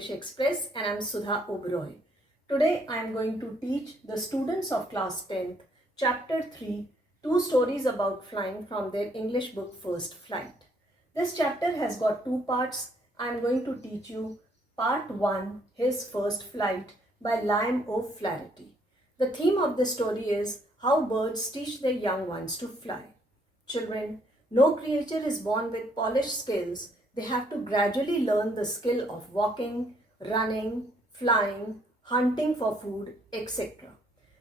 English Express and I am Sudha Oberoi. Today I am going to teach the students of class 10th chapter 3 two stories about flying from their English book First Flight. This chapter has got two parts. I am going to teach you part 1, His First Flight by Liam O'Flaherty. The theme of this story is how birds teach their young ones to fly. Children, no creature is born with polished skills. They have to gradually learn the skill of walking, running, flying, hunting for food, etc.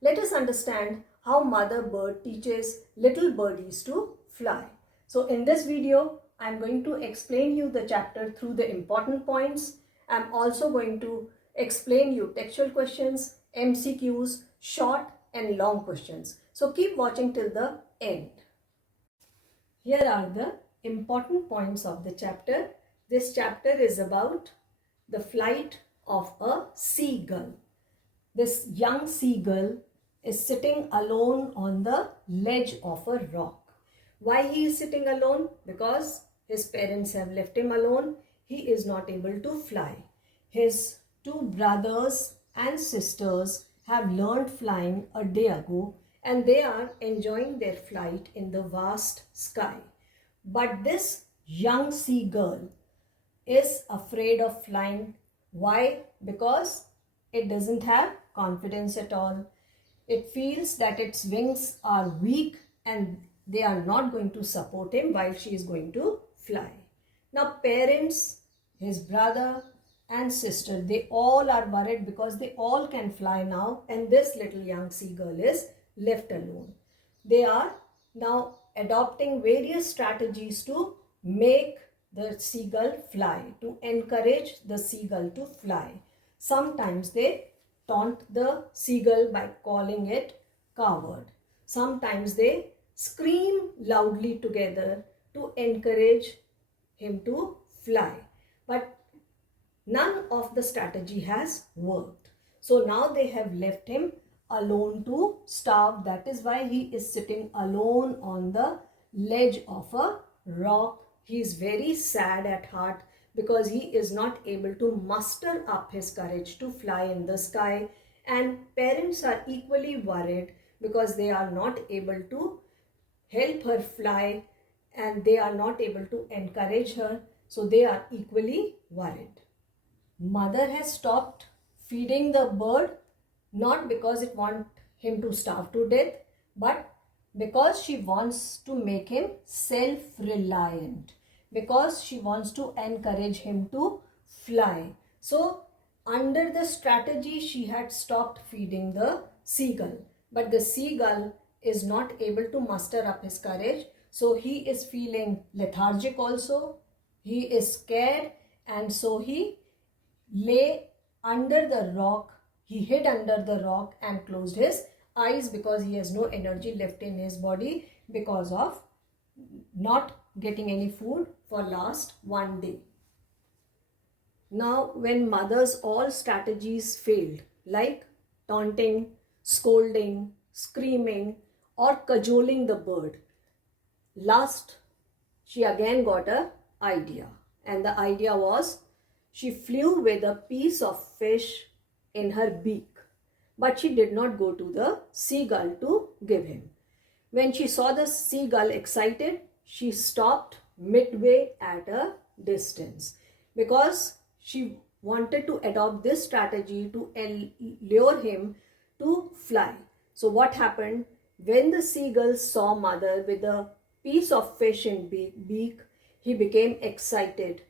Let us understand how mother bird teaches little birdies to fly. So in this video, I am going to explain you the chapter through the important points. I am also going to explain you textual questions, MCQs, short and long questions. So keep watching till the end. Here are the important points of the chapter. This chapter is about the flight of a seagull. This young seagull is sitting alone on the ledge of a rock. Why he is sitting alone? Because his parents have left him alone. He is not able to fly. His two brothers and sisters have learned flying a day ago and they are enjoying their flight in the vast sky. But this young seagull is afraid of flying. Why? Because it doesn't have confidence at all. It feels that its wings are weak and they are not going to support him while she is going to fly. Now parents, his brother and sister, they all are worried because they all can fly now and this little young seagull is left alone. They are now adopting various strategies to make the seagull fly, to encourage the seagull to fly. Sometimes they taunt the seagull by calling it coward. Sometimes they scream loudly together to encourage him to fly. But none of the strategy has worked. So now they have left him alone to starve. That is why he is sitting alone on the ledge of a rock. He is very sad at heart because he is not able to muster up his courage to fly in the sky, and parents are equally worried because they are not able to help her fly and they are not able to encourage her, so they are equally worried. Mother has stopped feeding the bird, not because it wants him to starve to death, but because she wants to make him self-reliant, because she wants to encourage him to fly. So under the strategy, she had stopped feeding the seagull, but the seagull is not able to muster up his courage. So he is feeling lethargic also. He is scared and so he lay under the rock. He hid under the rock and closed his eyes because he has no energy left in his body because of not getting any food for last one day. Now when mother's all strategies failed, like taunting, scolding, screaming or cajoling the bird, last she again got an idea, and the idea was she flew with a piece of fish in her beak, but she did not go to the seagull to give him. When she saw the seagull excited, she stopped midway at a distance because she wanted to adopt this strategy to lure him to fly. So what happened? When the seagull saw mother with a piece of fish in beak, he became excited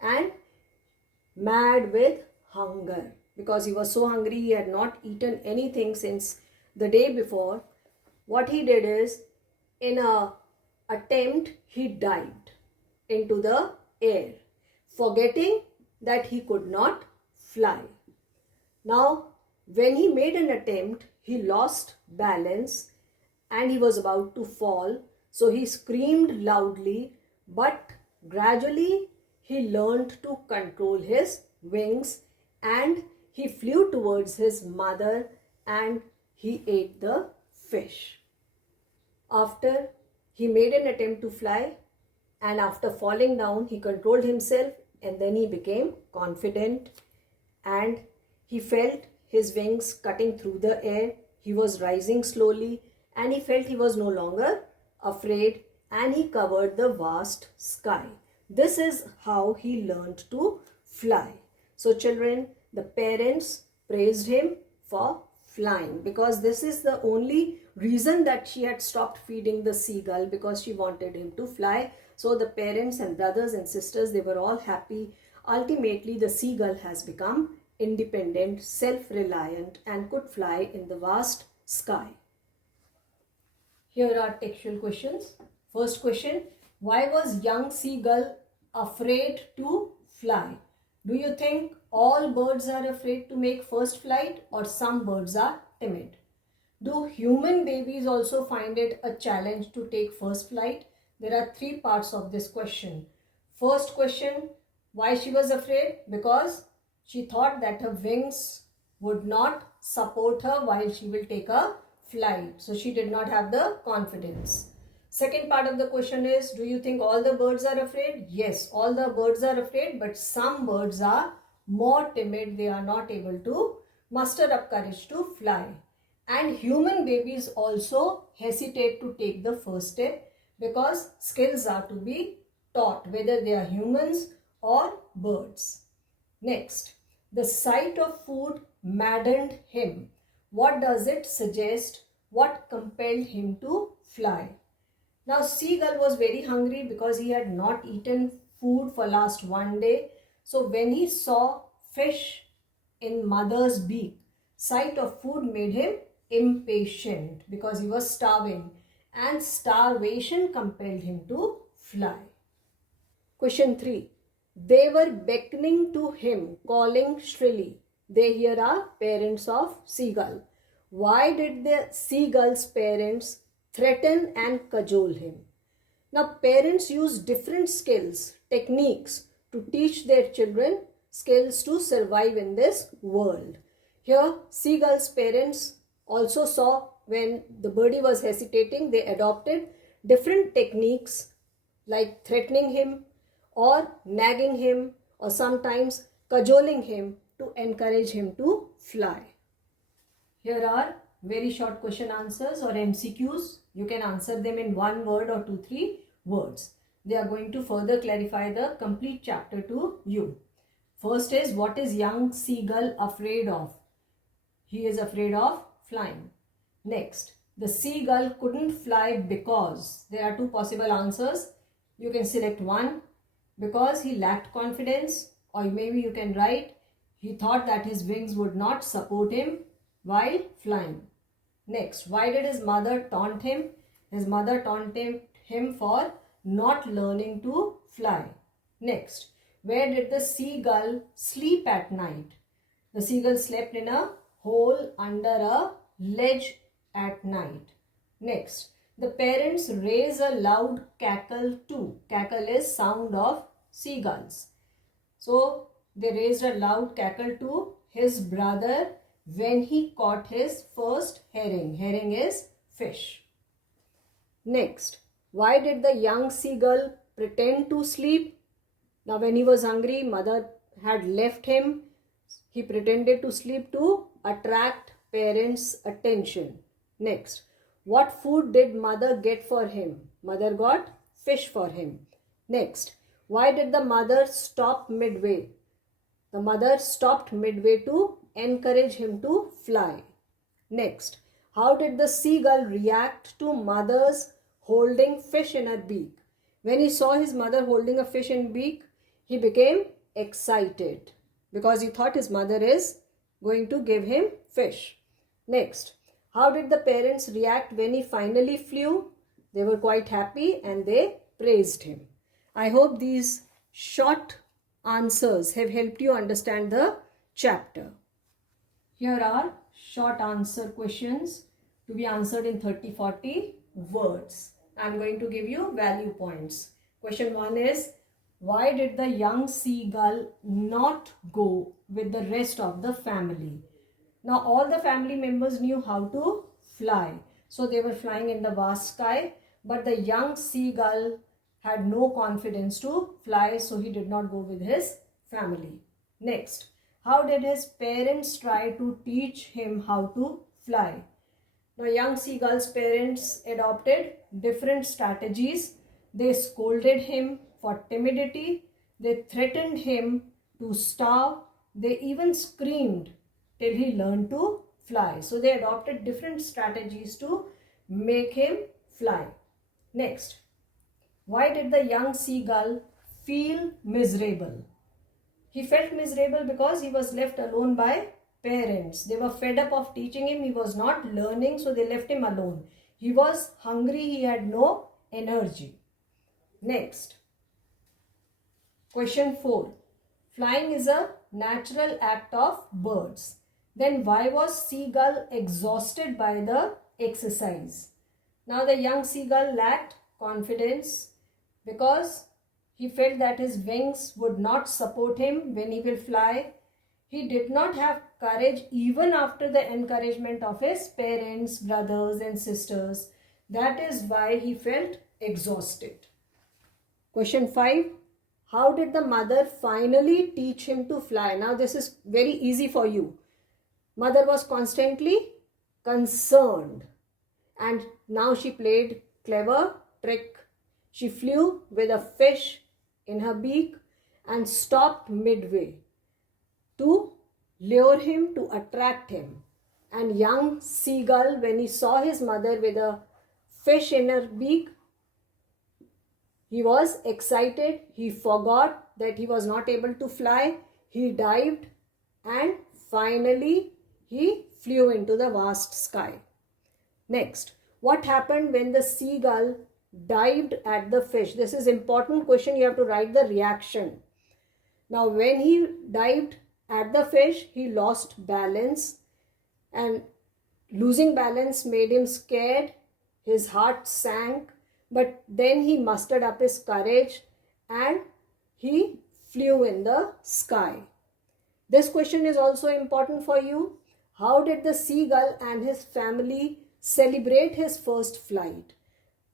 and mad with hunger because he was so hungry. He had not eaten anything since the day before. What he did is, in an attempt, he dived into the air, forgetting that he could not fly. Now, when he made an attempt, he lost balance and he was about to fall. So he screamed loudly, but gradually he learned to control his wings and he flew towards his mother and he ate the fish. After he made an attempt to fly and after falling down, he controlled himself and then he became confident and he felt his wings cutting through the air. He was rising slowly and he felt he was no longer afraid, and he covered the vast sky. This is how he learned to fly. So children, the parents praised him for flying because this is the only reason that she had stopped feeding the seagull, because she wanted him to fly. So the parents and brothers and sisters, they were all happy. Ultimately, the seagull has become independent, self-reliant, and could fly in the vast sky. Here are textual questions. First question, why was young seagull afraid to fly? Do you think all birds are afraid to make first flight, or some birds are timid? Do human babies also find it a challenge to take first flight? There are three parts of this question. First question, why she was afraid? Because she thought that her wings would not support her while she will take a flight. So she did not have the confidence. Second part of the question is, do you think all the birds are afraid? Yes, all the birds are afraid, but some birds are more timid. They are not able to muster up courage to fly. And human babies also hesitate to take the first step because skills are to be taught, whether they are humans or birds. Next, the sight of food maddened him. What does it suggest? What compelled him to fly? Now, seagull was very hungry because he had not eaten food for last one day. So when he saw fish in mother's beak, sight of food made him impatient because he was starving, and starvation compelled him to fly. Question 3. They were beckoning to him, calling shrilly. They here are parents of seagull. Why did the seagull's parents threaten and cajole him? Now, parents use different skills, techniques to teach their children skills to survive in this world. Here, seagull's parents also saw when the birdie was hesitating, they adopted different techniques like threatening him or nagging him or sometimes cajoling him to encourage him to fly. Here are very short question answers or MCQs. You can answer them in one word or 2-3 words. They are going to further clarify the complete chapter to you. First is, what is young seagull afraid of? He is afraid of flying. Next, the seagull couldn't fly because. There are two possible answers. You can select one. Because he lacked confidence, or maybe you can write he thought that his wings would not support him while flying. Next, why did his mother taunt him? His mother taunted him for not learning to fly. Next, where did the seagull sleep at night? The seagull slept in a hole under a ledge at night. Next, the parents raise a loud cackle too. Cackle is sound of seagulls. So they raised a loud cackle to his brother when he caught his first herring. Herring is fish. Next, why did the young seagull pretend to sleep? Now when he was hungry, mother had left him. He pretended to sleep to attract parents' attention. Next, what food did mother get for him? Mother got fish for him. Next, why did the mother stop midway? The mother stopped midway to encourage him to fly. Next, how did the seagull react to mother's holding fish in her beak? When he saw his mother holding a fish in beak, he became excited because he thought his mother is going to give him fish. Next, how did the parents react when he finally flew? They were quite happy and they praised him. I hope these short answers have helped you understand the chapter. Here are short answer questions to be answered in 30-40 words. I am going to give you value points. Question 1 is, why did the young seagull not go with the rest of the family? Now all the family members knew how to fly. So they were flying in the vast sky, but the young seagull had no confidence to fly, so he did not go with his family. Next, how did his parents try to teach him how to fly? Now, young seagull's parents adopted different strategies. They scolded him for timidity. They threatened him to starve. They even screamed till he learned to fly. So they adopted different strategies to make him fly. Next, why did the young seagull feel miserable? He felt miserable because he was left alone by parents. They were fed up of teaching him. He was not learning, so they left him alone. He was hungry. He had no energy. Next, question 4. Flying is a natural act of birds. Then why was seagull exhausted by the exercise? Now the young seagull lacked confidence because he felt that his wings would not support him when he will fly. He did not have courage even after the encouragement of his parents, brothers and sisters. That is why he felt exhausted. Question 5. How did the mother finally teach him to fly? Now this is very easy for you. Mother was constantly concerned and now she played clever trick. She flew with a fish in her beak and stopped midway to lure him, to attract him. And young seagull, when he saw his mother with a fish in her beak, he was excited. He forgot that he was not able to fly. He dived and finally he flew into the vast sky. Next, what happened when the seagull dived at the fish? This is important question. You have to write the reaction. Now, when he dived at the fish, he lost balance, and losing balance made him scared. His heart sank, but then he mustered up his courage and he flew in the sky. This question is also important for you. How did the seagull and his family celebrate his first flight?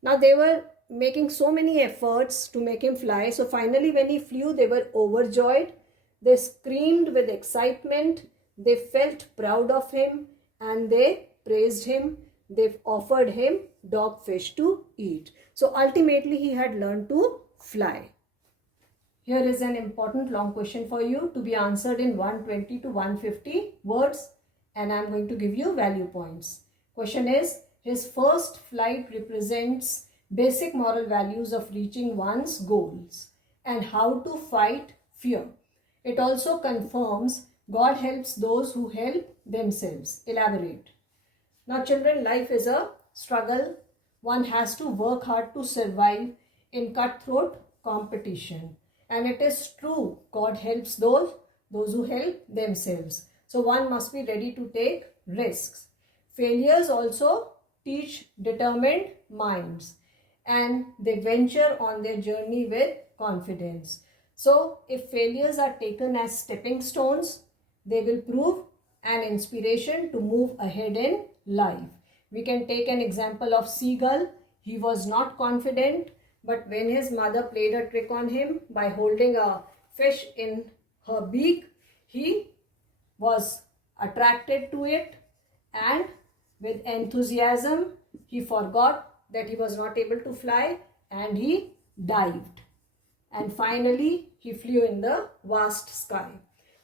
Now they were making so many efforts to make him fly. So finally when he flew, they were overjoyed. They screamed with excitement. They felt proud of him and they praised him. They offered him dogfish to eat. So ultimately he had learned to fly. Here is an important long question for you to be answered in 120 to 150 words, and I am going to give you value points. Question is, his first flight represents basic moral values of reaching one's goals and how to fight fear. It also confirms God helps those who help themselves. Elaborate. Now children, life is a struggle. One has to work hard to survive in cutthroat competition. And it is true, God helps those who help themselves. So one must be ready to take risks. Failures also teach determined minds and they venture on their journey with confidence. So if failures are taken as stepping stones, they will prove an inspiration to move ahead in life. We can take an example of seagull. He was not confident, but when his mother played a trick on him by holding a fish in her beak, he was attracted to it and with enthusiasm, he forgot that he was not able to fly and he dived. And finally, he flew in the vast sky.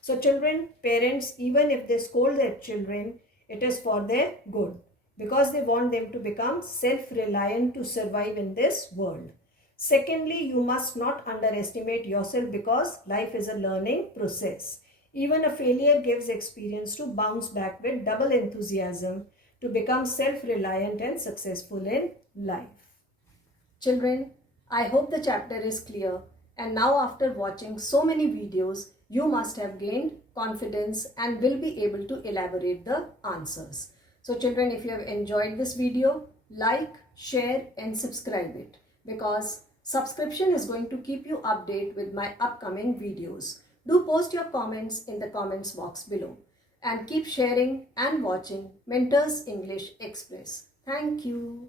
So children, parents, even if they scold their children, it is for their good because they want them to become self-reliant to survive in this world. Secondly, you must not underestimate yourself because life is a learning process. Even a failure gives experience to bounce back with double enthusiasm to become self-reliant and successful in life. Children, I hope the chapter is clear, and now after watching so many videos, you must have gained confidence and will be able to elaborate the answers. So children, if you have enjoyed this video, like, share and subscribe it because subscription is going to keep you updated with my upcoming videos. Do post your comments in the comments box below and keep sharing and watching Mentors English Express. Thank you.